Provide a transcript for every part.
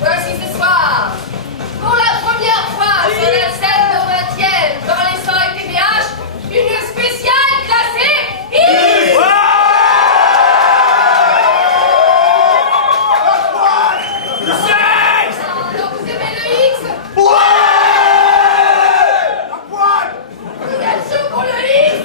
Voici ce soir, pour la première fois sur la scène de 20e dans les soirées TVH, une spéciale classée X. Donc vous aimez le X? Vous êtes chaud pour le X?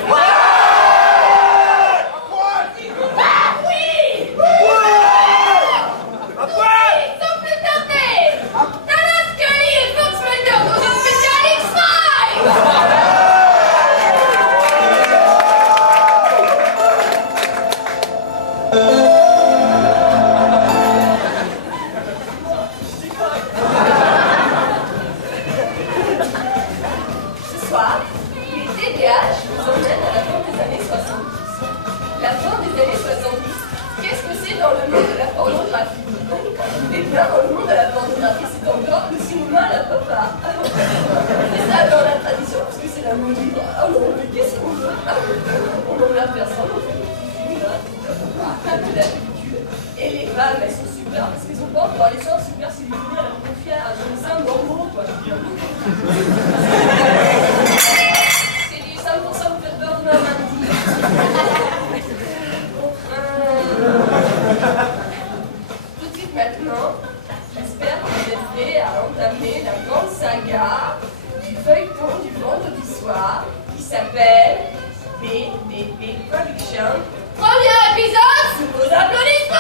Et les femmes, elles sont super parce qu'elles ont peur de voir les gens super civilisés, elles sont fières, elles ont ça normaux, quoi. C'est du 5% vous faire peur demain lundi. Tout de suite maintenant, j'espère que vous êtes prêts à entamer la grande saga du feuilleton du vendredi soir qui s'appelle BDP Production. Premier épisode sous vos applaudissements!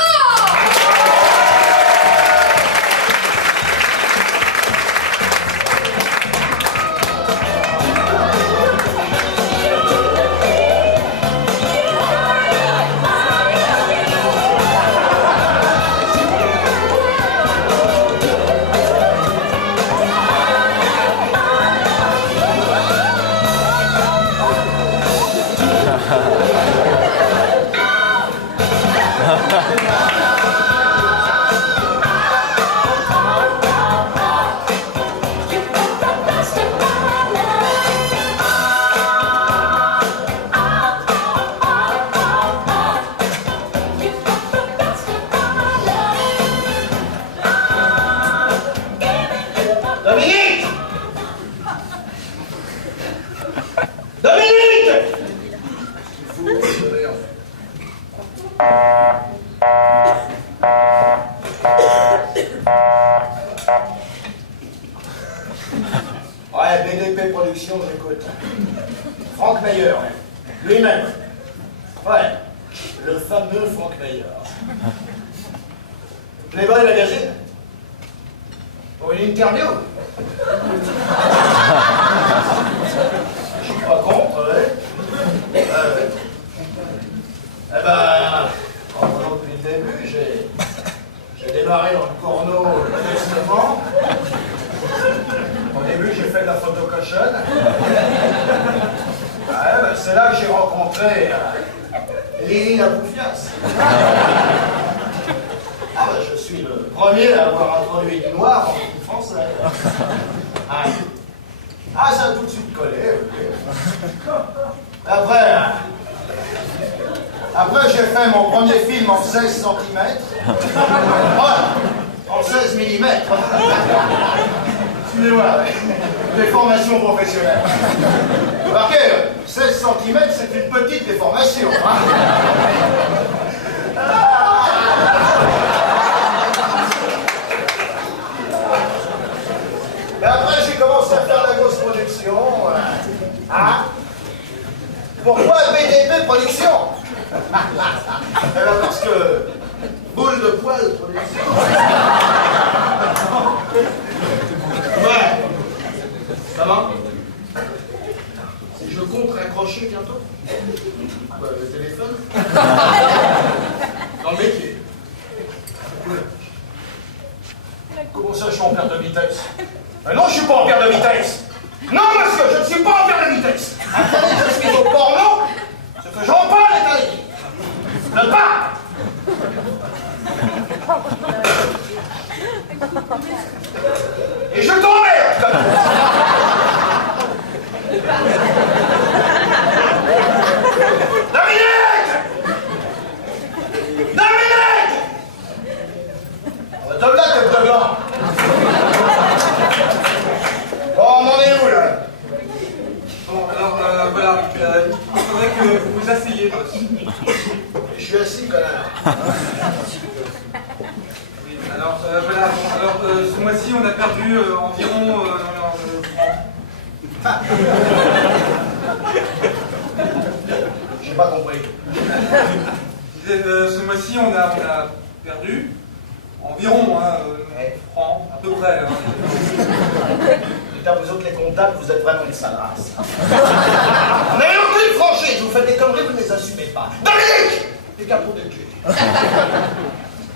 Ouais, BDP Productions, j'écoute. Franck Meyer, lui-même. Ouais, le fameux Franck Meyer. Playboy Magazine. Pour une interview. Je suis pas contre, ouais. Eh ben, depuis le début, j'ai démarré dans le porno modestement. Au début, j'ai fait de la photo cochonne. Ouais, ben, c'est là que j'ai rencontré Lily la Bouffiasse. Ah ben, je suis le premier à avoir introduit du noir en français. Ah, ça a tout de suite collé. Okay. Après, j'ai fait mon premier film en 16 cm. Ouais, en 16 mm. Excusez-moi, déformation professionnelle. Remarquez, 16 cm, c'est une petite déformation. Hein. Et après, j'ai commencé à faire de la grosse production. Hein? Pourquoi BDP Production? Parce que boule de poil production. Ouais. Ça va? Si je compte raccrocher bientôt? Quoi, le téléphone? Dans le métier. Comment ça, je suis en perte de vitesse? Non, je suis pas en perte de vitesse. Non, monsieur, je ne suis pas en perte de vitesse. Attendez, je suis au porno. Ce que j'en parle est à l'équipe. Le pas. Et je t'emmerde comme Dominique! Dominique! perdu environ francs. J'ai pas compris. Je disais, ce mois-ci, on a perdu environ francs, à peu près. Putain, vous autres les comptables, vous êtes vraiment une sale race. Vous n'avez aucune franchise, vous faites des conneries, vous ne les assumez pas. Dominique! T'es qu'un trou de cul.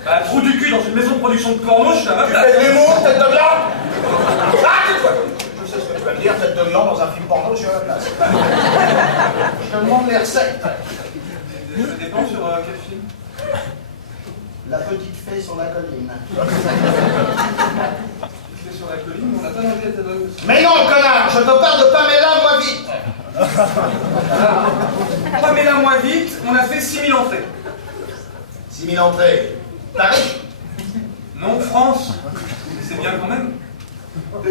Bah, trou du cul dans une maison de production de porno, je suis à ma Tu place. fais de l'humour, tête de viande? Ah, tais-toi! Je sais ce que tu vas me dire, tête de viande dans un film porno, je suis à la place. Je te demande les recettes. Je dépends sur quel film? La petite fée sur la colline. Tu fais sur la colline, on n'a pas demandé à ta dose. Mais non, connard, je te parle de Pamela, moi vite. Pamela, moi vite, on a fait 6000 entrées. 6000 entrées. Paris? Non, France. C'est bien quand même.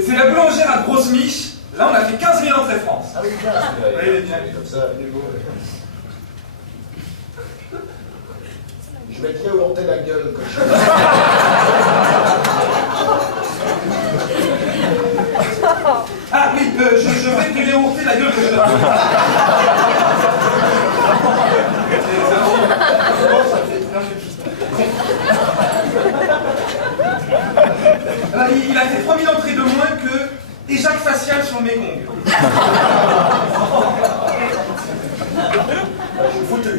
C'est la boulangère à grosse miche. Là, on a fait 15 000 entrées France. Ah oui, bien, Oui, il est bien. comme ça. Il est beau. Je vais te yaourter la gueule, cochon. Ah oui, je vais te yaourter la gueule que je donne. Il a fait 3000 entrées de moins que Éjac facial sur le Mekong. Je suis foutu.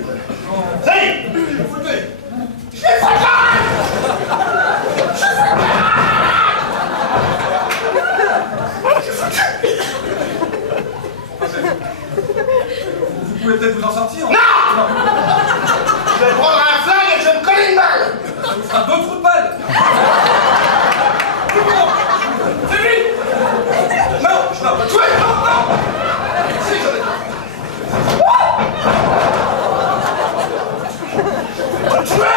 Si! Je suis foutu. Je suis foutu! Vous pouvez peut-être vous en sortir. Non! Je vais prendre un flingue et je vais me coller une balle! Ça vous fera d'autres trous de balle. C'est lui! Non, je vais tuer! Non, non! Si, je vais... Je tuer!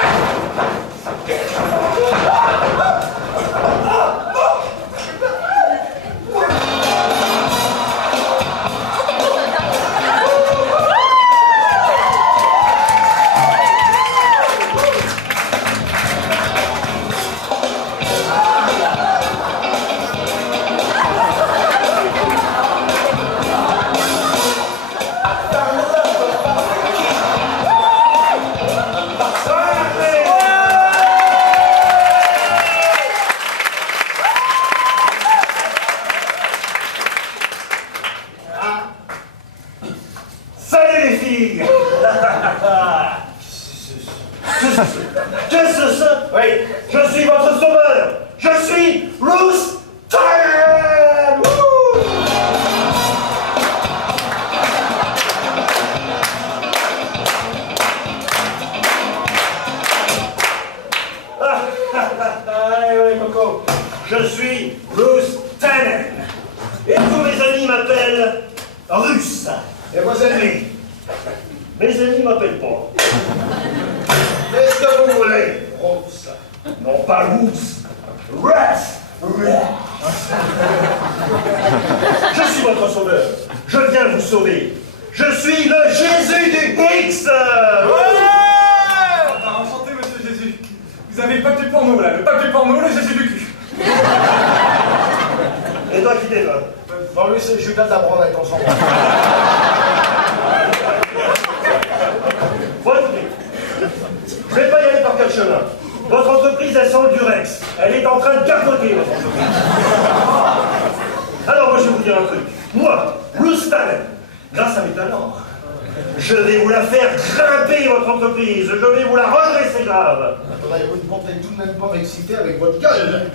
Salut les filles! Qu'est-ce que c'est? Oui, je suis votre sauveur! Je suis Bruce Time! Oui, Coco. Je suis Bruce Tannen. Et tous mes amis m'appellent Russe. Et vos ennemis? Mes amis m'appellent pas. Qu'est-ce que vous voulez, Rose? Non, pas Russe. Russ. Je suis votre sauveur. Je viens vous sauver. Je suis le Jésus du X. Enchanté, monsieur Jésus. Vous avez le pape du porno, là. Le pape du porno, le Jésus du cul. Et toi qui t'es là? Non, lui, c'est Judas d'apprendre avec ton sang. Bon, écoutez, je vais pas y aller par quel chemin. Votre entreprise, elle sent le Durex. Elle est en train de capoter, votre entreprise. Alors, moi, je vais vous dire un truc. Moi, Bruce Tannen, grâce à mes talents, je vais vous la faire grimper, votre entreprise. Je vais vous la redresser grave. Attendez, vous ne comptez tout de même pas m'exciter avec votre gueule.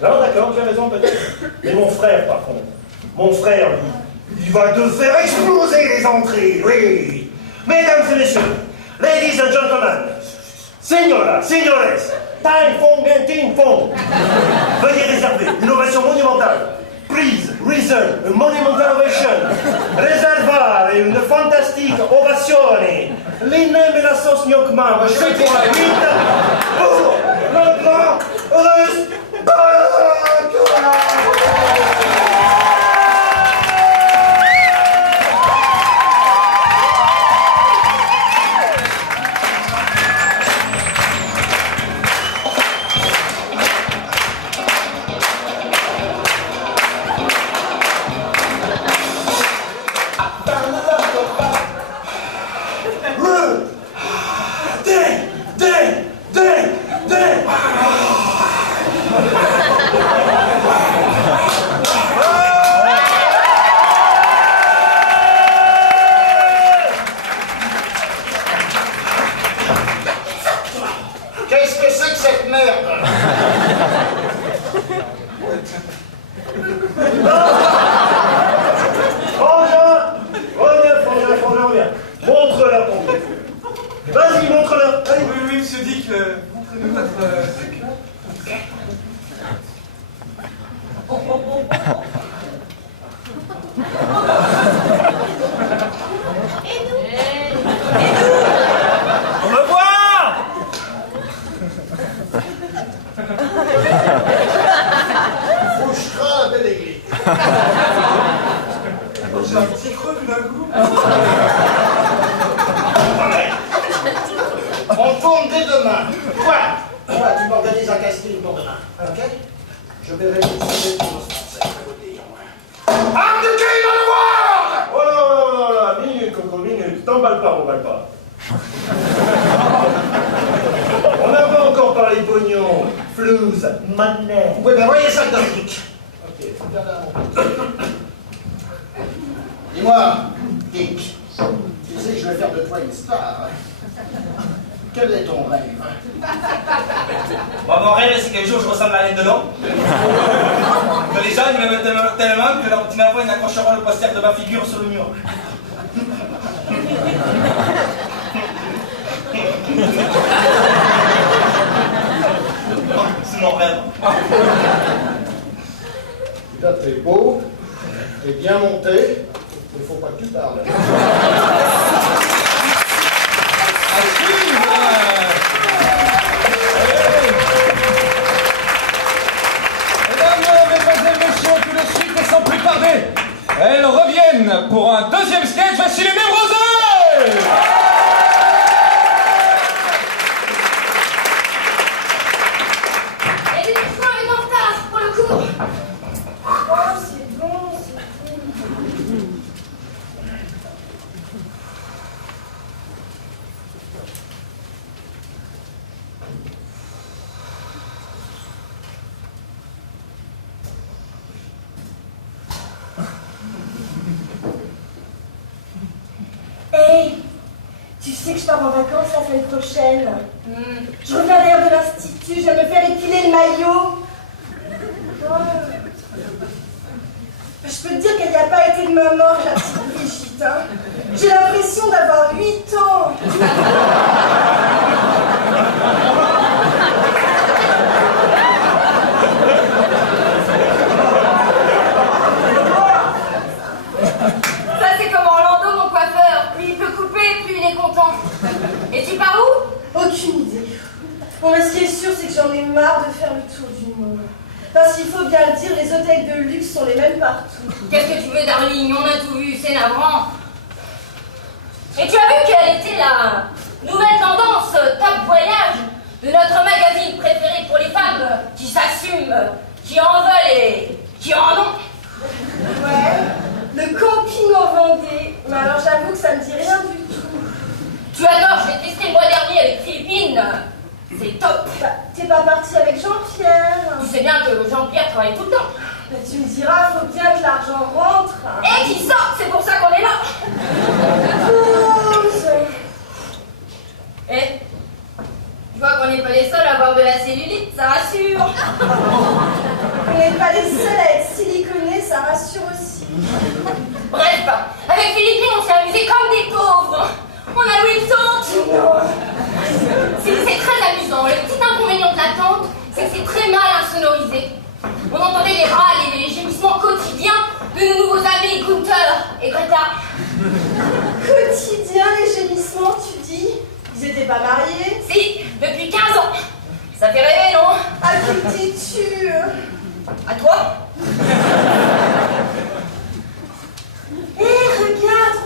Non, d'accord, tu as raison peut-être. Mais mon frère, par contre, mon frère, lui, il va te faire exploser les entrées, oui. Mesdames et messieurs, ladies and gentlemen, signora, signores, time fong and ting fong. Veuillez réserver une ovation monumentale. Please reserve a monumental ovation. Reservare une fantastique ovazione. L'innem la sauce gnocchi mamma. Je suis pour la pour le grand Russe. Qu'est-ce que c'est que cette merde? Frangin, reviens. Montre-la pour nous. Vas-y, montre-la. Allez. Oui, monsieur Dick, montrez-nous votre truc. On me voit. Fouchera de l'église. J'ai un petit creux tout d'un coup. On tourne dès demain. Quoi? Tu m'organises un casting pour demain. Ok? Je vais réviser pour le français. Je vais vous dire. I'm the king of the world! Oh, minute, Coco, minute. T'emballes pas. On n'a pas encore parlé de pognon. Flouze, money. Oui, ben voyez ça, Dominique. Ok, regarde là. Dis-moi, Dick, tu sais que je vais faire de toi une star. Quel est ton rêve? Bon, mon rêve, c'est qu'un jour je ressemble à Alain Delon. Que les gens ils m'aiment tellement que leur petit enfant ils accrocheront le poster de ma figure sur le mur. C'est mon rêve. Là, t'es beau, t'es bien monté, il faut pas que tu parles. Mesdemoiselles, messieurs, tout de suite et sans plus tarder, elles reviennent pour un deuxième sketch. Voici les Névrosés. Et les trains est en retard pour le cours. Oh, c'est bon, c'est bon. Hey, tu sais que je pars en vacances la semaine prochaine. Je reviens d'ailleurs de l'institut, je viens me faire épiler le maillot. Oh. Je peux te dire qu'elle n'y a pas été de ma mort, la petite Brigitte. Hein. J'ai l'impression d'avoir 8 ans. Ça, c'est comme Orlando, mon coiffeur. Plus il peut couper, plus il est content. Et tu pars où? Aucune idée. Bon, mais ce qui est sûr, c'est que j'en ai marre de faire le tour du monde. Parce qu'il faut bien le dire, les hôtels de luxe sont les mêmes partout. Qu'est-ce que tu veux, darling? On a tout vu, c'est navrant. Et tu as vu quelle était la nouvelle tendance Top Voyage de notre magazine préféré pour les femmes qui s'assument, qui en veulent et qui en ont? Ouais, le camping en Vendée. Mais alors j'avoue que ça me dit rien du tout. Tu adores, j'ai testé le mois dernier avec Philippine. C'est top. Bah, t'es pas parti avec Jean-Pierre. Tu sais bien que Jean-Pierre travaille tout le temps. Bah, tu me diras, faut bien que l'argent rentre. Et qui sort, c'est pour ça qu'on est là. Pause. Et tu vois qu'on n'est pas les seuls à avoir de la cellulite, ça rassure. On n'est pas les seuls à être siliconés, ça rassure aussi. Bref, avec Philippine, on s'est amusés comme des pauvres. On a loué une tente. C'est très amusant. Le petit inconvénient de la tente, c'est que c'est très mal insonorisé. On entendait les râles et les gémissements quotidiens de nos nouveaux amis Gunther et Greta. Quotidien, les gémissements, tu dis? Ils étaient pas mariés? Si, depuis 15 ans. Ça fait rêver, non? À qui le dis-tu? À toi? Hé, regarde,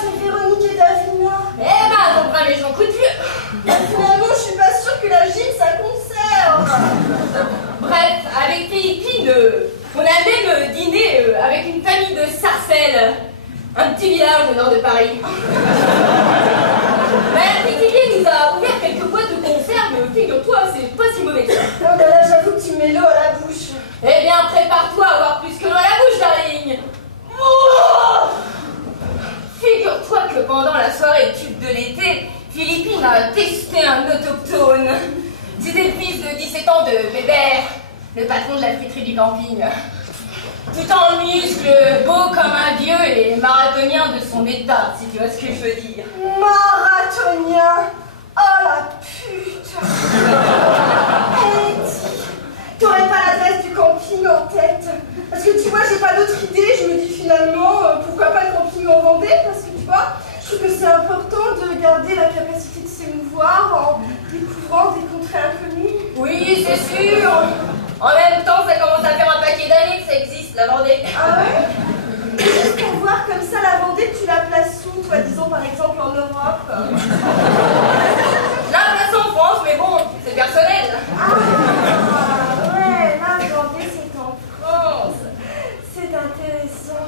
c'est Véronique et Davina. Eh ben, on prend les gens coup de vieux. Finalement, je suis pas sûre que la gym, ça conserve. Bref, avec Philippine, on a même dîné avec une famille de Sarcelles, un petit village au nord de Paris. Mais Philippine nous a ouvert quelques boîtes de conserve, figure-toi, c'est pas si mauvais. Non, mais là, j'avoue que tu mets l'eau à la bouche. Eh bien, prépare-toi à avoir plus que l'eau à la bouche, darling. Oh, figure-toi que pendant la soirée tube de l'été, Philippine a testé un de 17 ans de Bébert, le patron de la friterie du camping. Tout en muscles, beau comme un dieu et marathonien de son état, si tu vois ce que je veux dire. Marathonien. Oh la pute. T'aurais pas l'adresse du camping en tête? Parce que tu vois, j'ai pas d'autre idée. Je me dis finalement, pourquoi pas le camping en Vendée? Parce que tu vois, je trouve que c'est important de garder la capacité de s'émouvoir en découvrant des contrées inconnues. Oui, c'est sûr. En même temps, ça commence à faire un paquet d'années que ça existe, la Vendée. Ah ouais? Juste pour voir comme ça la Vendée, tu la places où, toi, disons par exemple en Europe? La place en France, mais bon, c'est personnel. Ah ouais, la Vendée c'est en France. C'est intéressant.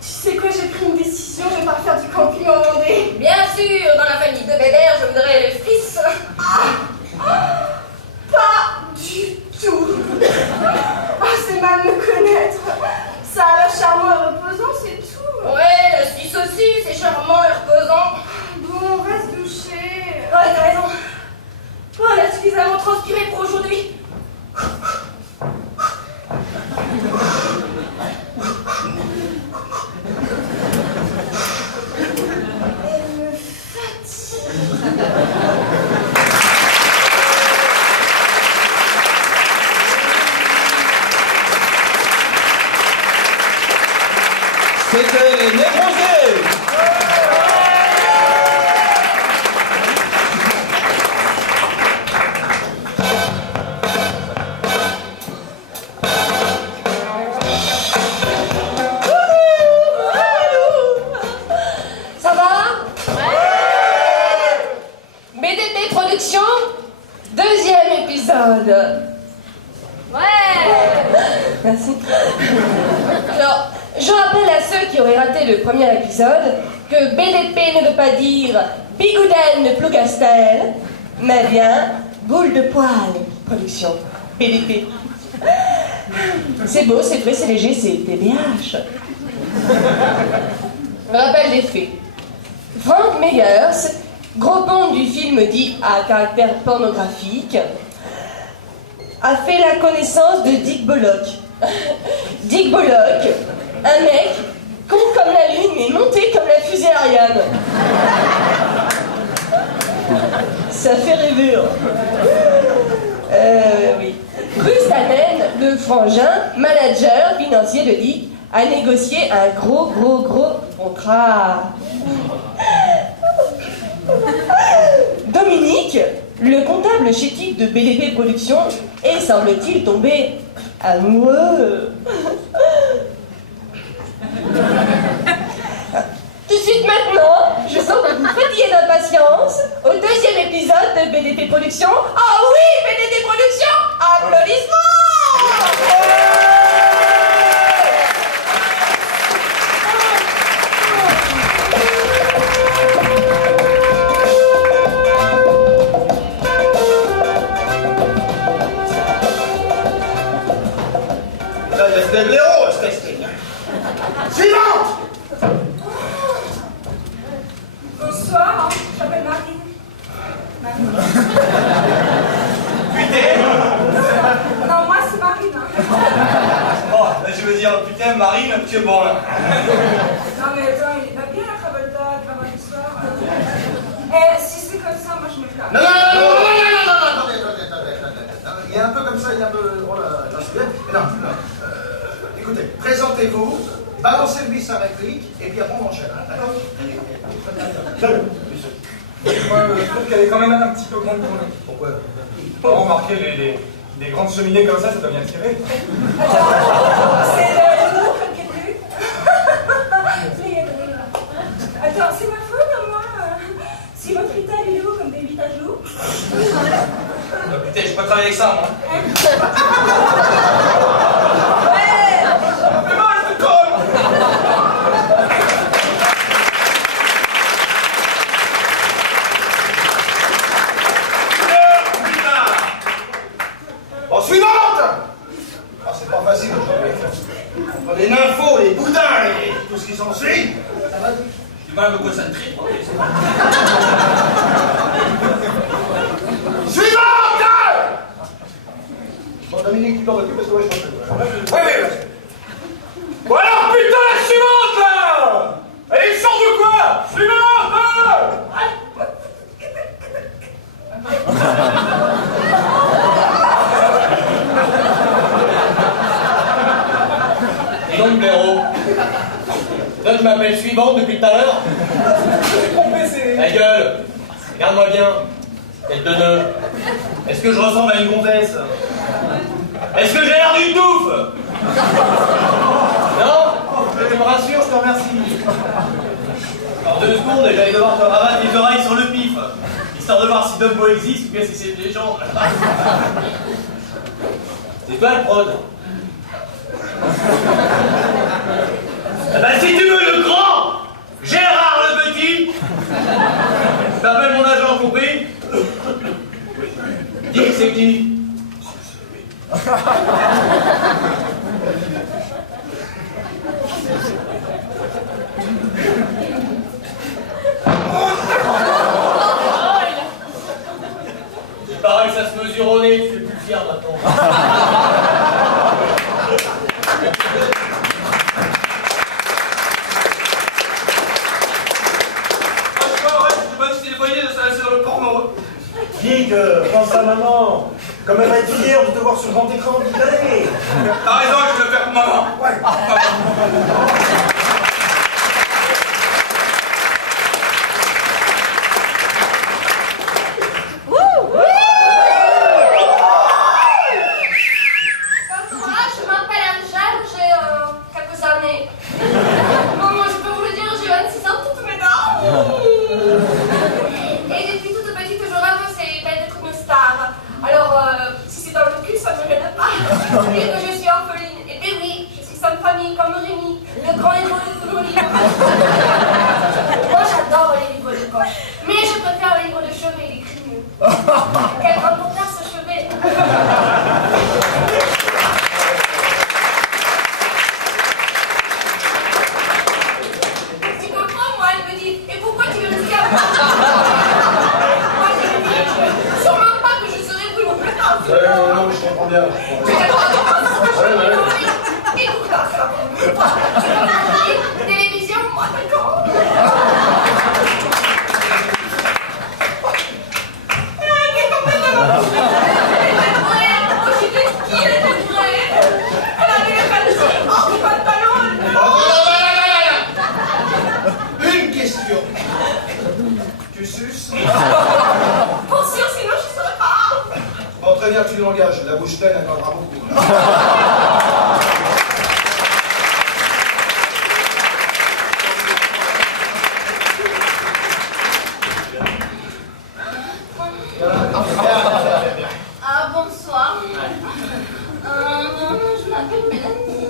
Tu sais quoi, j'ai pris une décision, je vais pas faire du camping en Vendée. Bien sûr, dans la famille de Bébert, je voudrais le fils. Pas du tout. Ah, c'est mal me connaître. Ça a l'air charmant et reposant, c'est tout. Ouais, le Suisse aussi, c'est charmant et reposant. Bon, on va se doucher. Ouais, t'as raison. Oh, on a suffisamment transpiré pour aujourd'hui. Elle me fatigue. C'était les Névrosés. Ça va? BDP Productions, deuxième épisode. Ouais. Merci. Alors, je rappelle à ceux qui auraient raté le premier épisode que BDP ne veut pas dire Bigouden de Plougastel, mais bien Boule de Poil Production. BDP. C'est beau, c'est vrai, c'est léger, c'est TBH. Rappel des faits. Frank Meyers, gros ponte du film dit à caractère pornographique, a fait la connaissance de Dick Bullock. Dick Bullock, un mec con comme la lune mais monté comme la fusée Ariane. Ça fait rêver. Oui. Bruce Allen, le frangin, manager financier de Dick, a négocié un gros contrat. Dominique, le comptable chétif de BDP Productions, est, semble-t-il, tombé amoureux. Tout de suite maintenant, je sens que vous fatiguez d'impatience au deuxième épisode de BDP Productions. Ah oui, BDP Productions, applaudissements! Là, il y a des blaireaux, ce casting. Suivante! Bonsoir, je m'appelle Marine. Putain. Non, moi c'est Marine. Oh, là, je veux dire, putain, Marine, tu es bon là. Non mais attends, il est pas bien la Travolta, le vendredi soir. Eh, si c'est comme ça, moi je me casse. Non, attendez. Il est un peu comme ça, il est un peu... Oh là, non, écoutez, présentez-vous, balancez-lui sa réplique, et puis après on enchaîne, hein, d'accord? Moi, je trouve qu'elle est quand même un petit peu grande pour nous. Pourquoi? Remarquez, les grandes cheminées comme ça doit bien tirer. C'est le nouveau comme quelqu'un. Attends, c'est ma faute à moi. Si votre état est lourd comme des bites à jour. Putain, je peux pas travailler avec ça, moi. Ouais. Ça fait mal, ce con. Bon, suivante! Ah, c'est pas facile aujourd'hui. Les nymphos, les boudins, et tout ce qui s'ensuit. Du mal à me concentrer. Suivante! Dominique, tu t'en occupes parce que moi je m'en occupe. Oui, oui, bon alors, putain, la suivante, là! Elle est sorte de quoi? Suivante! Dis donc, blaireau. Toi, tu m'appelles suivante depuis tout à l'heure? J'ai trompé, c'est... Ta gueule! Regarde-moi bien. Tête de nœud. Est-ce que je ressemble à une gonzesse? Est-ce que j'ai l'air d'une touffe? Non? Tu me rassures, je te remercie. Alors 2 secondes et j'allais devoir te rabattre les oreilles sur le pif, histoire de voir si Dumbo existe ou bien si c'est une légende. C'est toi le prod. Eh ben si tu veux le grand Gérard le petit, t'appelles mon agent compris? Dis que c'est qui? Il paraît que ça se mesure au nez, tu fais plus fier maintenant. Franchement, ouais, je sais pas si c'est le moyen de s'installer sur le porno. Dis que, pense à maman. Comme elle va être fière de te voir sur le grand écran toute l'année. T'as raison, je vais le faire pour maman. Ouais. Moi, je m'appelle Angèle, j'ai quelques années. Maman, je peux vous le dire, j'ai 26 ans, toutes mes dents. Et depuis toute petite, je rêve, c'est d'être une star. Alors, si c'est dans le cul, ça ne me gêne pas. Et que je suis orpheline. Et bien oui, je suis sans famille, comme Rémi, le grand héros de tous nos livres. Moi, j'adore les livres de poche. Mais je préfère les livres de chevet, il écrit mieux. Quel reporter ce chevet. Tu comprends, moi, elle me dit, et pourquoi tu veux rester à moi? Moi, je lui dis, sûrement pas que je serai plus plus tard. Non, mais je comprends bien. Tu écoute là, ça. Tu comprends, télévision, moi, d'accord. Une question. Tu suces? Pour sûr, sinon je serais pas. Bon, très bien, tu l'engages. La bouche pleine, elle parlera beaucoup. Ah, bonsoir. Je m'appelle Mélanie.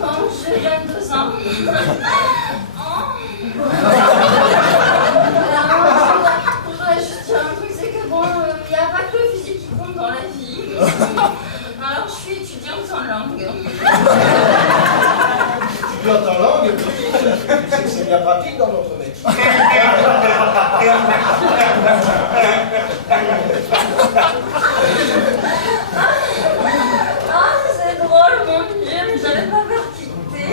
Bon, j'ai 22 ans. Je voudrais juste dire un truc, c'est que bon, il n'y a pas que le physique qui compte dans la vie. Alors, je suis étudiante en langue. Tu entends en langue? C'est bien pratique dans notre métier. Ah, c'est drôle, mon Dieu, mais j'avais pas peur de quitter.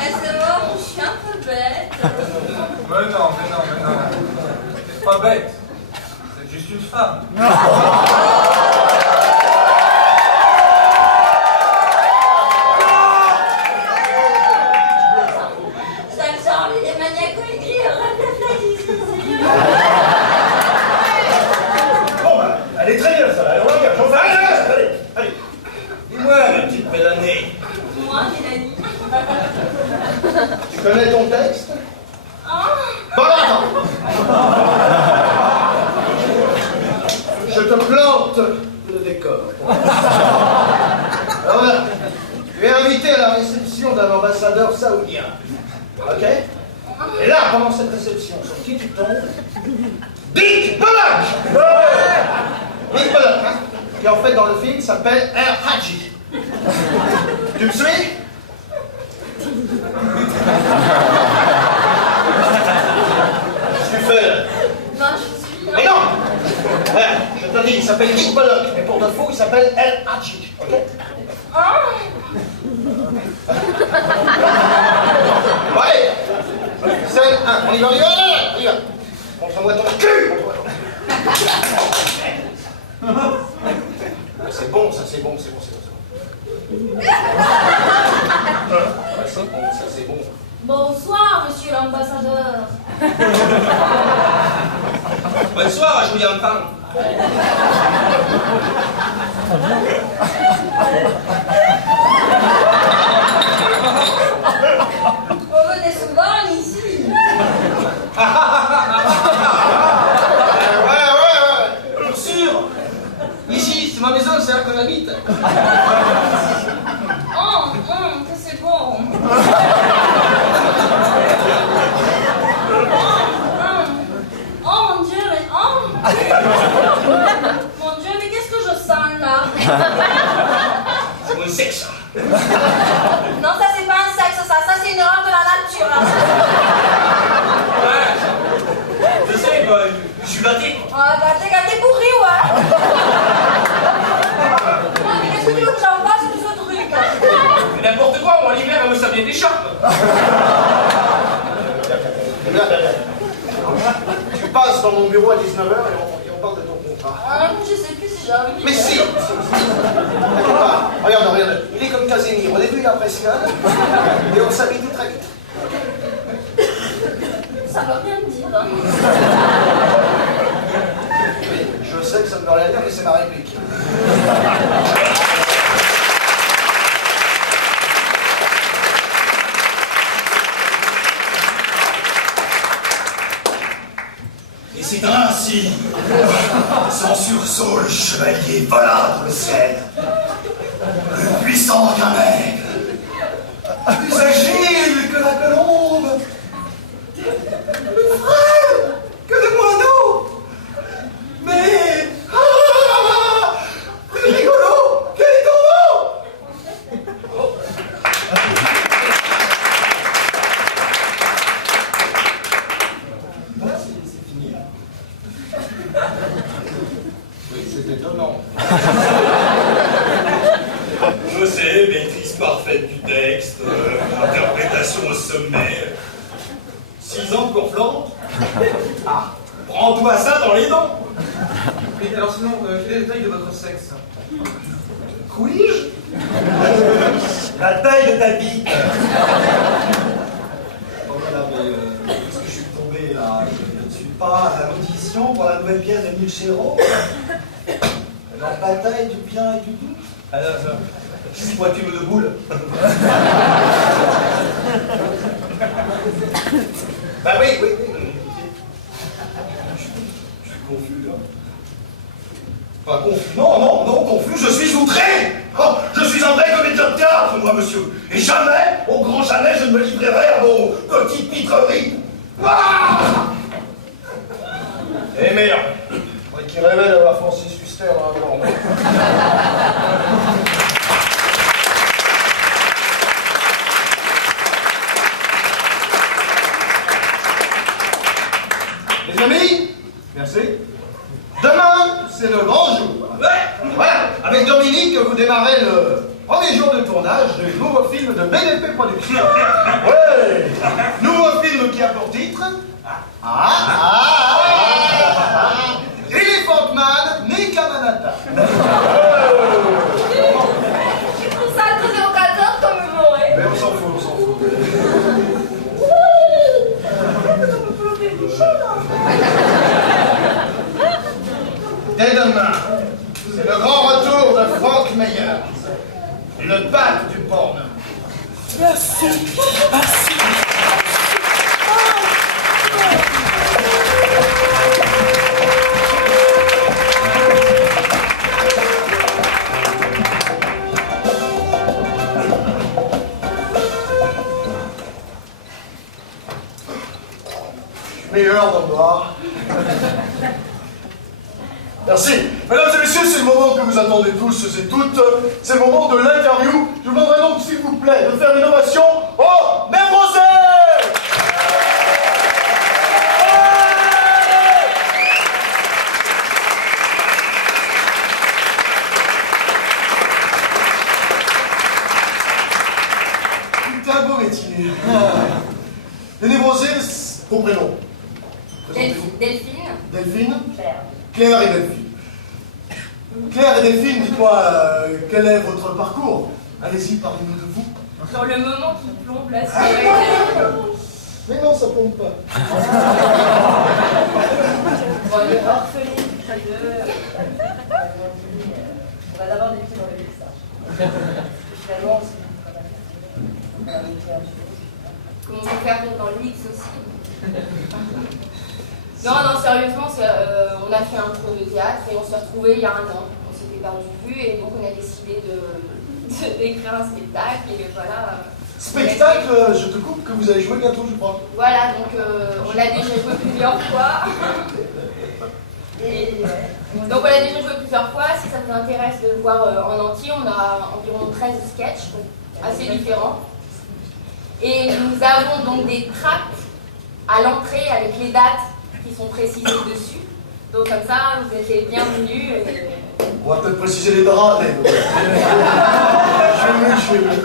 Et c'est bon, je suis un peu bête. Mais non. C'est pas bête. C'est juste une femme. Jacques Charlie, les maniaques aigris, arrête de flatter. Bon, bah, elle est très bien, ça. Allez, on va faire. J'en fais rien. Allez. Dis-moi, ma petite Mélanie, Moi, Mélanie. tu connais ton texte? Ah, Bon, attends. Je te plante le décor. Alors voilà, tu es invité à la réception d'un ambassadeur saoudien. Ok? Et là, pendant cette réception, sur qui tu tombes? Dick Bullock! Dick Bullock, hein? Qui en fait dans le film s'appelle Air Haji. Tu me suis? Qu'est-ce que tu fais là? ben je suis... Mais non! Ouais, je te dis, il s'appelle Dick Pollock, mais pour de faux, il s'appelle El Hadji, ok? Bon, allez, scène 1, on y va, on y va. Montre-moi ton cul. C'est bon, ça, c'est bon, c'est bon, c'est bon, c'est bon. C'est bon, ça, c'est bon. Bonsoir, monsieur l'ambassadeur. Bonsoir, je vous y entends. On venait souvent ici. Ouais, bien sûr. Ici, c'est ma maison, c'est là que j'habite. Que c'est bon. Oh mon Dieu, mais mon Dieu, mais qu'est-ce que je sens là? C'est mon sexe. Non, ça c'est pas un sexe, ça c'est une erreur de la nature. Ouais, je sais, bah, je suis gâté. Ah, gâté pourri, ouais. Non, mais qu'est-ce que tu veux que j'en fasse de ce truc? N'importe quoi, moi l'hiver, elle me savait d'écharpe. Bien. Tu passes dans mon bureau à 19h et on parle de ton contrat. Je sais plus si j'ai envie. Mais si. T'inquiète pas. Regarde, il est comme Casimir. Au début, il impressionne et on s'habitue très vite. Ça veut rien dire. Je sais que ça ne veut rien dire, mais c'est ma réplique. Et c'est ainsi, sans sursaut, le chevalier vola dans le ciel, plus puissant qu'un aigle, plus agile que la colombe, plus frêle que le moineau, mais plus rigolo que les corbeaux. Oui, c'est étonnant. Je sais, maîtrise parfaite du texte, interprétation au sommet. 6 ans de cours Florent. Ah, prends-toi ça dans les dents. Et alors sinon, quel est le taille de votre sexe? Couille-je? La taille de ta bite. Oh voilà, mais qu'est-ce que je suis tombé là? Je ne suis pas à l'audition pour la nouvelle pièce de Milchero. La bataille du bien et du doute. Alors, je suis poitume de boule. Bah oui. Je suis confus là. Pas confus. Non, confus, je suis outré. Oh, je suis un vrai comédien de théâtre, moi, monsieur. Et jamais, au grand jamais, je ne me livrerai à vos petites pitreries. Ah! Eh merde. Faudrait qu'il révèle à Francis Huster dans la bande. Les amis, merci. Demain, c'est le grand jour. Ouais. Voilà, avec Dominique, vous démarrez le premier jour de tournage du nouveau film de BDP Productions. Ouais, nouveau film qui a pour titre Elephant Man, Nika Manhattan. Ça a très évocateur comme humour, hein. Mais on s'en fout. Dès demain, c'est le grand retour de Frank Meyer, le pape du porno. Merci. Meilleur d'en boire. Merci. Mesdames et messieurs, c'est le moment que vous attendez tous et toutes. C'est le moment de l'interview. Je vous demanderai donc, s'il vous plaît, de faire une ovation au Mère Rosée. Vos prénoms. Delphine. Delphine. Claire. Claire et Delphine. Claire et Delphine, dites-moi, quel est votre parcours? Allez-y, parlez-nous de vous. Dans le moment qui plombe la Ah, série. mais non, ça plombe pas. Bon, elle est orpheline, près de... On va d'abord débuter dans le mixage. Finalement, on va monter un peu. Comment on peut faire dans le mix aussi. Non, sérieusement, on a fait un cours de théâtre et on s'est retrouvés il y a 1 an. On s'était perdu de vue et donc on a décidé d'écrire un spectacle et voilà. Spectacle, je te coupe, que vous allez jouer bientôt, je crois. Voilà, donc on l'a déjà joué plusieurs fois. Donc on l'a déjà joué plusieurs fois. Si ça vous intéresse de le voir en entier, on a environ 13 sketchs, assez différents. Et nous avons donc des tracts à l'entrée avec les dates qui sont précisées dessus. Donc comme ça, vous êtes les bienvenus. On va peut-être préciser les draps. Je vais mieux.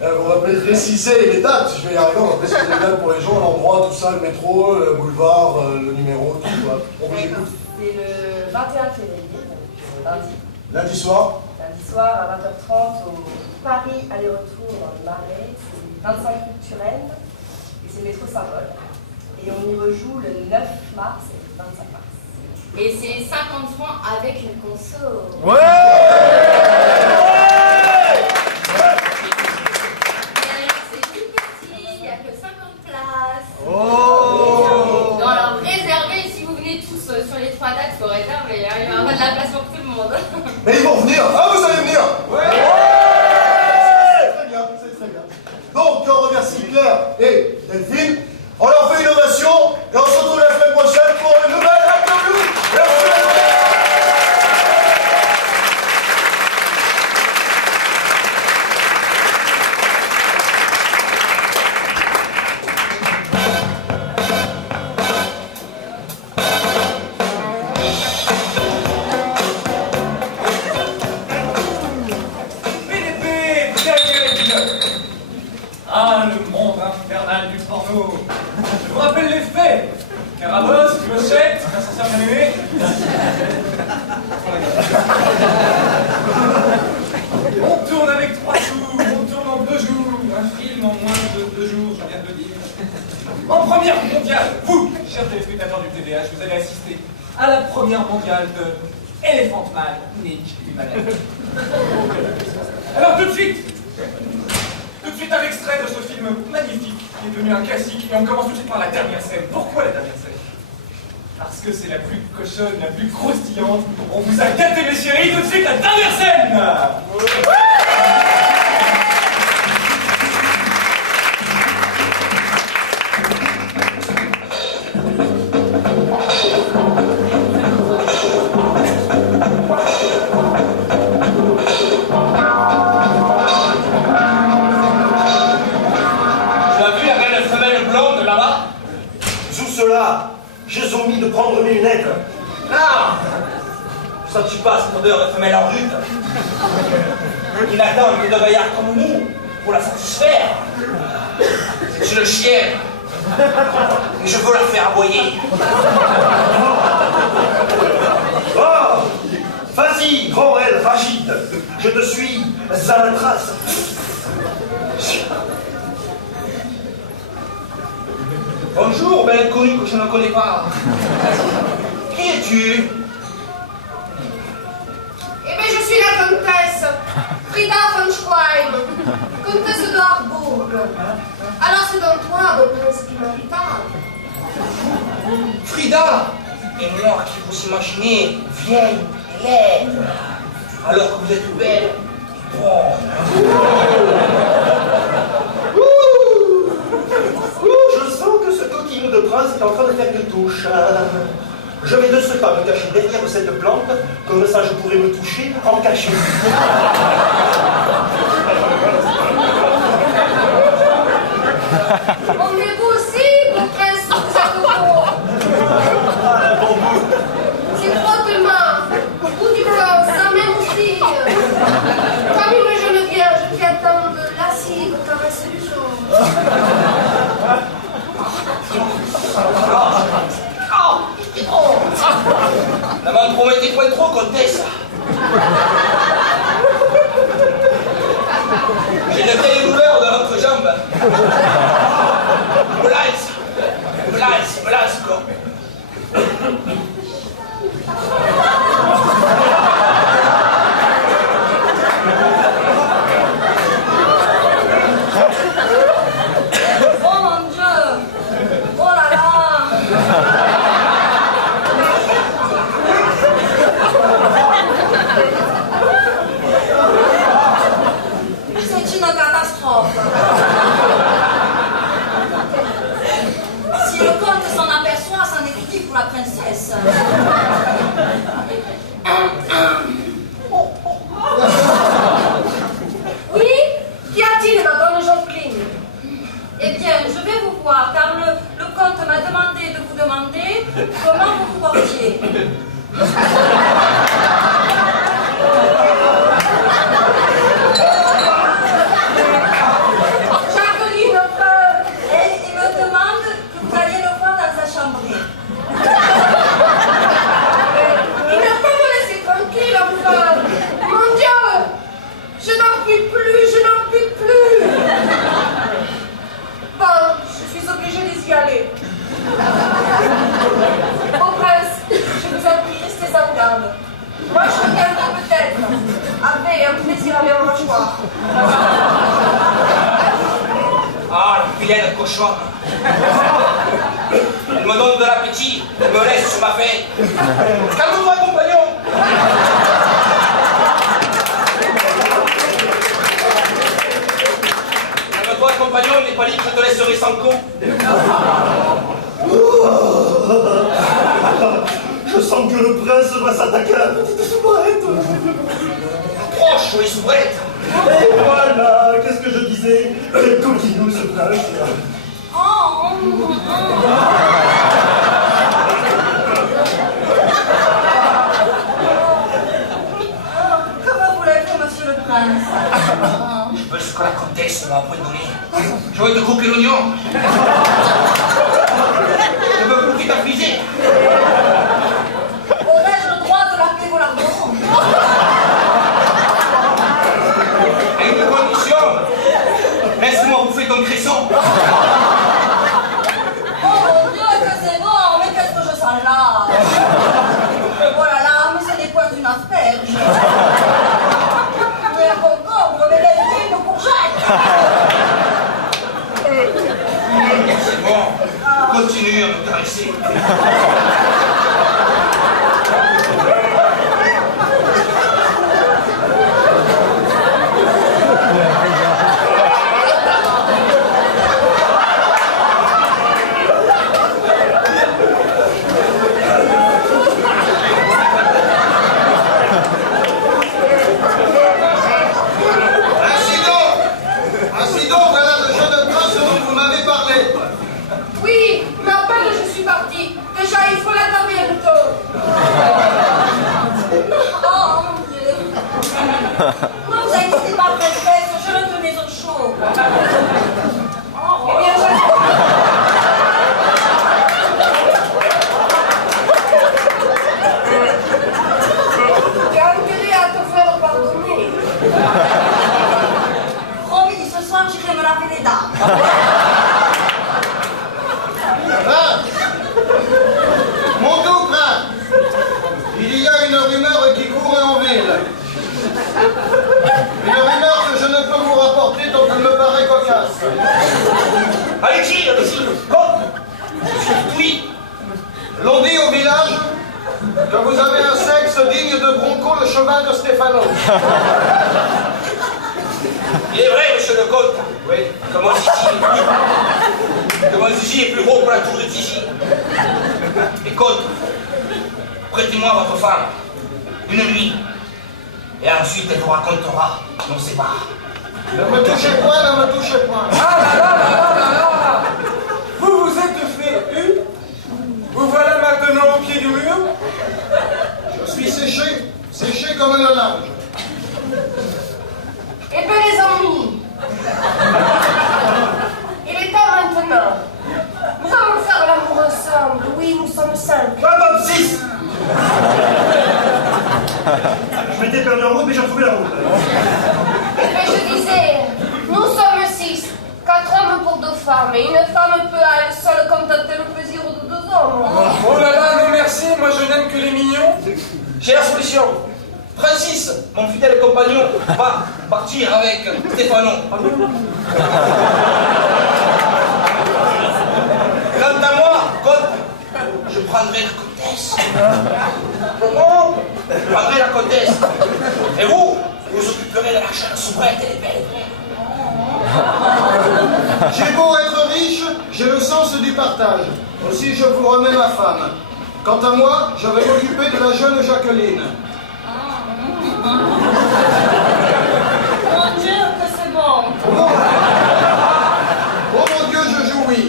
On va peut-être préciser les dates. Je vais y arriver, on va préciser les dates pour les gens, l'endroit, tout ça, le métro, le boulevard, le numéro, tout ça. On vous écoute. C'est le 21 février, donc lundi. Lundi soir. Lundi soir à 20h30 au Paris aller-retour dans le Marais. C'est 25 rue de Turenne et c'est le métro Saint-Paul. Et on y rejoue le 9 mars et le 25 mars. Et c'est 50 francs avec une console. Ouais. C'est tout petit, il n'y a que 50 places. Oh. Non, alors réservez, si vous venez tous sur les 3 dates, il faut réserver, hein, il y aura de la place pour tout le monde. Mais ils vont venir. Ah, vous allez venir. Ouais. C'est très bien, c'est très bien. Donc, on remercie Claire et Delphine. On leur fait une ovation et on se retrouve la semaine prochaine pour une nouvelle interview. Merci. Ah, le monde infernal du porno. Je vous rappelle les faits. Carabosse, clochette, ascenseur caméné. On tourne avec 3 jours, on tourne en 2 jours. Un film en moins de 2 jours, je viens de le dire. En première mondiale, vous, chers téléspectateurs du TVH, vous allez assister à la première mondiale de Elephant Man, Nick Humanet. Alors tout de suite un extrait de ce film magnifique qui est devenu un classique et on commence tout de suite par la dernière scène. Pourquoi la dernière scène? Parce que c'est la plus cochonne, la plus croustillante. On vous a gâté mes chéris, tout de suite la dernière scène. J'ai omis de prendre mes lunettes. Non! Ça ne tue pas cette odeur de femelle en rute. Il n'attend que de gaillards comme nous pour la satisfaire. C'est une chienne. Et je veux la faire aboyer. Oh! Vas-y, grand L, Ragide. Je te suis, Zamatras. Bonjour, bel inconnu que je ne connais pas. Qui es-tu? Eh bien, je suis la comtesse Frida von Schwein, comtesse de Harbourg. Alors, c'est donc toi, mon prince qui m'invita. Frida, une mort qui vous imaginez vieille et laide, alors que vous êtes belle. Bon. Je sens que ce coquillou de prince est en train de faire de touche. Je vais de ce pas me cacher derrière cette plante, comme ça je pourrais me toucher en cachette. On est vous aussi, mon prince, vous êtes beau. C'est trop de main, ou du corps, ça même aussi. Parmi mes jeunes vierges qui attendent lascives caresses du jour. m'en promettez pas trop, comtesse. J'ai une vieille douleur dans l'autre jambe. Me lance, quoi. Oh mon Dieu! Oh là là! C'est une catastrophe. Si le comte s'en aperçoit, c'en est fini pour la princesse. Oui? Qu'y a-t-il, ma bonne Jacqueline? Eh bien, je vais vous voir, car le comte m'a demandé de vous demander comment vous vous portiez. Jacqueline, Et il me demande que vous alliez le voir dans sa chambre. il n'a pas me laissé tranquille, enfin. Mon Dieu! Je n'en puis plus, je n'en puis plus! Bon, je suis obligée d'y aller. Au prince, je vous en prie, restez en garde. Moi, je reviendrai peut-être. Avec un plaisir à mes mâchoires. Ah, la vilaine cochonne. Elle me donne de l'appétit, elle me laisse sur ma faim. Calme-toi, compagnon. Calme-toi, compagnon, il n'est pas dit que je te laisserai sans con. Je sens que le prince va s'attaquer à la petite soubrette. Approche, les soubrettes. Et voilà, qu'est-ce que je disais? Quel coquinou ce prince. Comment voulez-vous, monsieur le prince? Je veux ce que la comtesse m'a donné. Je veux te couper l'oignon. Je veux couper ta fusée. Aurais-je le droit de l'appeler Volardon? À une condition. Laisse-moi bouffer ton cresson. Oh mon Dieu, que c'est bon, mais qu'est-ce que je sens là? Oh là là, mais ce n'est pas une asperge. Mais un concombre, mais une courgette. C'est bon. Continue à me caresser. Ainsi donc, voilà le jeune prince dont vous m'avez parlé. Oui, mais à peine je suis partie. Déjà, il faut l'attarder bientôt. Oh mon Dieu. Ne vous inquiétez pas, princesse, je le tenais au chaud. Eh bien, j'ai intérêt à te faire pardonner. Promis, ce soir j'irai me laver les dents. Prince, mon doux prince, il y a une rumeur qui court en ville. Une rumeur que je ne peux vous rapporter dont elle me paraît cocasse. Allez-y, compte. Oui. L'on dit au village que vous avez un sexe digne de Bronco, le cheval de Stéphano. Il est vrai, monsieur le comte. Oui. Que mon zizi est plus gros que la tour de Tizi. Et comte, prêtez-moi votre femme. Une nuit. Et ensuite, elle vous racontera nos séparés. Ne me touchez point, ne me touchez point. Ah là là là là là là là. Vous vous êtes fait eu? Vous voilà maintenant au pied du mur? Je suis séché comme le linge. Eh bien, les amis, il est temps maintenant. Nous allons faire l'amour ensemble. Oui, nous sommes 5. Pas 26. Je m'étais perdu en route, mais j'ai retrouvé la route. Mais je disais, nous sommes 6, 4 hommes pour 2 femmes, et une femme peut à elle seule contenter le plaisir de 2 hommes. Oh là là, non merci, moi je n'aime que les mignons. J'ai la solution. Francis, mon fidèle compagnon, va partir avec Stéphanon. Quant à moi, je prendrai la comtesse. Comment? Je prendrai la comtesse. Et vous occuperez de l'argent, la soubrette et les belles. J'ai beau être riche, j'ai le sens du partage. Aussi, je vous remets ma femme. Quant à moi, je vais m'occuper de la jeune Jacqueline. Mon Dieu, que c'est bon. Oh mon Dieu, je jouis.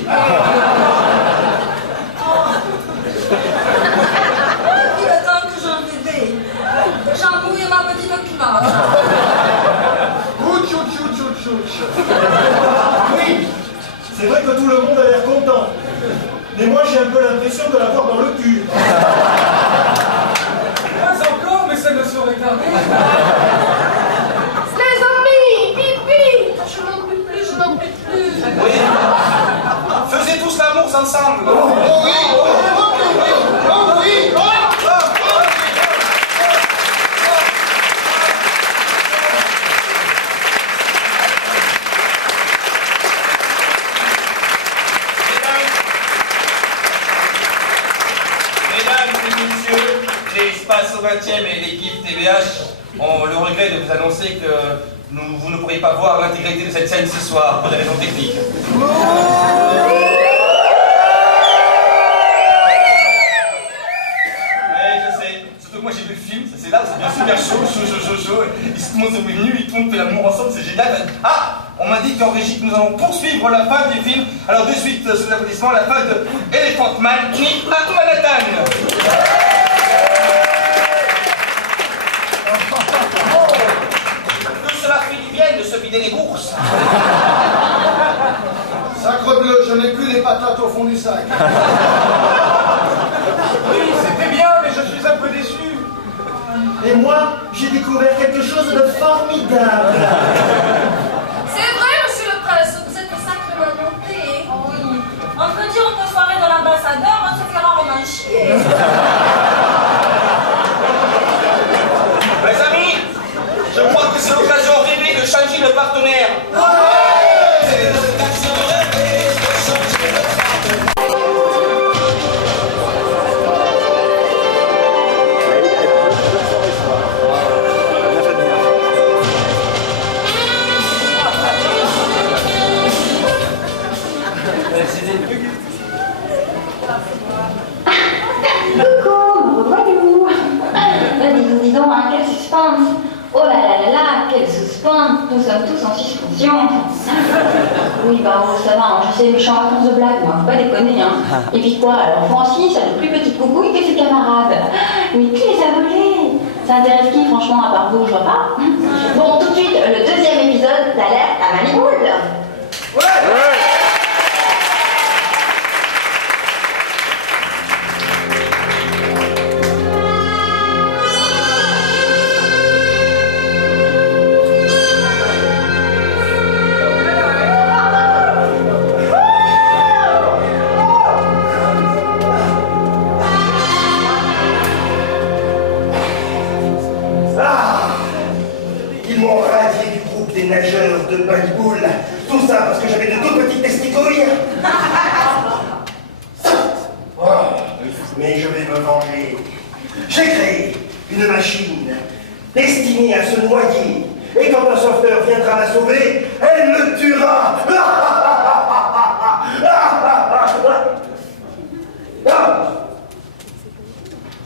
Il est temps que j'en bébé. J'en mouille ma petite document. Ouch, ouch, ouch, ouch, ouch. Oui, c'est vrai que tout le monde a l'air content. Mais moi, j'ai un peu l'impression de l'avoir dans le cul. Pas encore, mais ça ne saurait tarder. Les amis, pipi, je n'en peux plus, je n'en peux plus. Oui. Faisez tous l'amour ensemble. Oh oui, oh oui, oh oui, oh. Mesdames et messieurs, l'Espace au 20e et l'équipe TVH ont le regret de vous annoncer que vous ne pourrez pas voir l'intégralité de cette scène ce soir pour des raisons techniques. Ouais, je sais. Surtout que moi j'ai vu le film, c'est là, c'est bien super chaud. Tout le monde est venu, tout le monde fait l'amour ensemble, c'est génial. Ah, on m'a dit qu'en régie que nous allons poursuivre la fin du film. Alors de suite, sous l'applaudissement, la fin de Elephant Man, Nick à Manhattan. Que cela fait du bien de se vider les bourses. Sacrebleu, je n'ai plus les patates au fond du sac. Oui, c'était bien, mais je suis un peu déçu. Et moi, j'ai découvert quelque chose de formidable. C'est vrai, monsieur le prince, vous êtes sacrément monté. Oh oui. On peut dire que soirée de l'ambassadeur, on se fera vraiment chier. Mes amis, je crois que c'est l'occasion rêvée de changer de partenaire. Coucou, revoyez-vous. Dis donc, hein, quel suspense. Oh là là là là, quel suspense. Nous sommes tous en suspension. Oui, bah oh, ça va, hein, je sais, méchant à force de blague, moi, faut pas déconner, hein. Et puis quoi, alors Francis a de plus petites coucouilles que ses camarades. Mais qui les a volés? Ça intéresse qui, franchement, à part vous, je vois pas. Bon, tout de suite, le deuxième épisode d'Alerte à Maliboule. Ils m'ont radié du groupe des nageurs de Maliboule. Tout ça parce que j'avais de toutes petites testicouilles. Oh, mais je vais me venger. J'ai créé une machine destinée à se noyer. Et quand un sauveteur viendra la sauver, elle me tuera.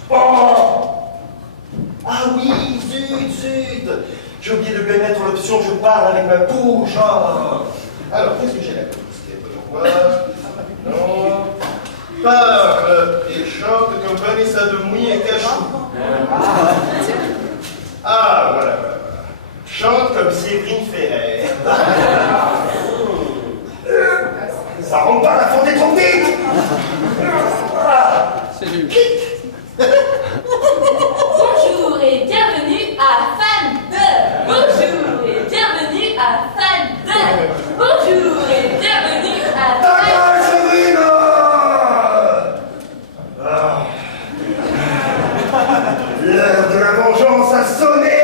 Oh. Ah oui, zut. J'ai oublié de lui mettre l'option je parle avec ma bouche. Oh. Alors, qu'est-ce que j'ai là? Non. Parle et chante comme Vanessa de Mouy et Cachou. Ah, voilà. Chante comme Séverine Ferrer. Ça rentre pas, la fonte est trop vite. Bonjour et bienvenue L'heure de la vengeance a sonné.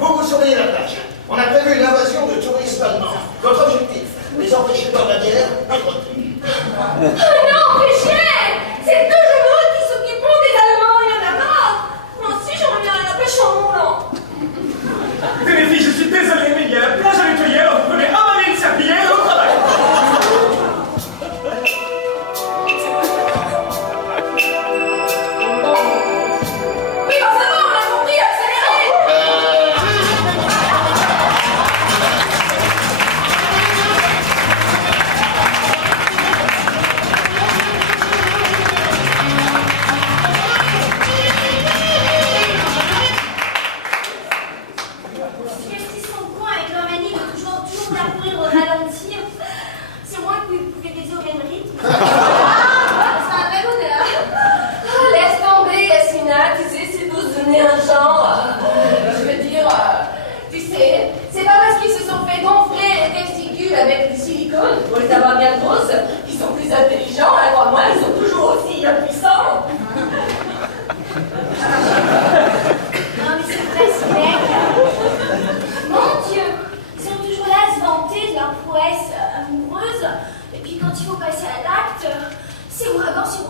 Vous surveillez la plage. On a prévu une invasion de touristes allemands. Votre objectif, les empêcher par la guerre, entretenu. Non, Michel! C'est deux genoux qui s'occuperont des Allemands, il y en a marre! Moi aussi, j'aimerais bien aller à la pêche en moulant. Écoutez, les filles, je suis désolé, mais il y a la plage à nettoyer, alors vous prenez un manet de serpillière et au travail. Oui, bah ça va, on a compris, accélérez! Qu'est-ce qu'ils sont cons avec leur manie de toujours la courir au ralentir? C'est moi qui pouvais baiser au même rythme. C'est un vrai bonheur. Laisse tomber, Yasmina, tu sais, c'est tous donner un genre. Je veux dire, tu sais, c'est pas parce qu'ils se sont fait gonfler les testicules avec du silicone pour les avoir bien grosses qu'ils sont plus intelligents, hein, crois-moi, ils sont toujours aussi impuissants. Non mais c'est vrai, ces mecs. Mon Dieu, ils sont toujours là à se vanter de leur prouesse amoureuse. Et puis quand il faut passer à l'acte, c'est ouragan sur